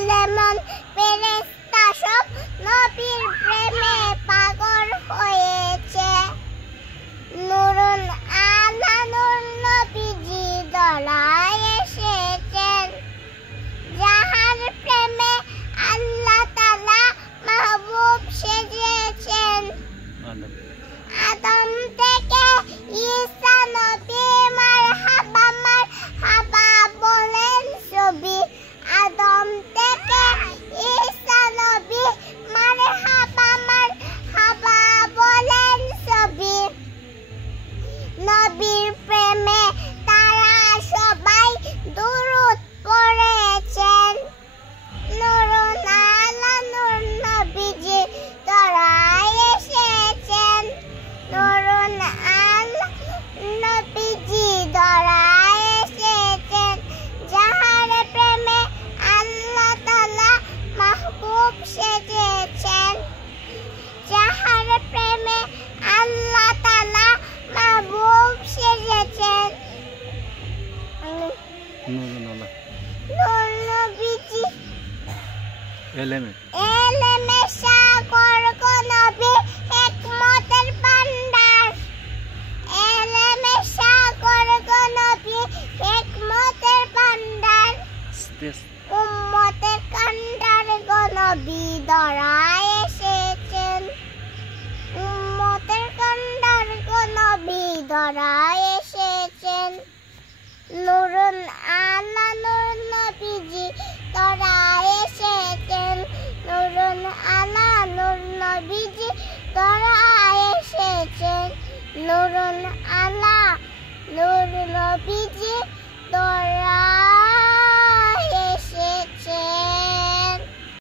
সুলেমান ফেরেশতা সব নবীর প্রেমে পাগল হয়েছে। নূরুন আলা নূর নবীজি ধরায় এসেছেন, যাহার প্রেমে আল্লাহ তাআলা মাহবুব সেজেছেন। আদম থেকে ঈসা নবী মারহাবা মারহাবা বলেন সবই। আদম থেকে ঈসা নবী মারহাবা মারহাবা বলেন সবই। নবীর প্রেমে তারা সবাই দুরূদ পড়েছেন। নূরুন আলা নূর নবীজি ধরায় এসেছেন। নূরুন আলা নবীজি ধরায় এসেছেন, যাহার প্রেমে আল্লাহ তাআলা মাহবুব সেজেছেন। যাহার প্রেমে আল্লাহ তাআলা মাহবুব সেজেছেন। নূর নবীজি এলেমে সাগর গো নবী হিকমতের ভান্ডার। এলেমে সাগর গো নবী হিকমতের ভান্ডার। উম্মতের কান্ডার গো নবী ধরায় এসেছেন। উম্মতের কান্ডার গো নবী ধরায় এসেছেন। নূরুন আলা নূর নবীজি ধরায় এসেছেন। নূরুন আলা নূর নবীজি ধরায় এসেছেন। নূরুন আলা নূর নবীজি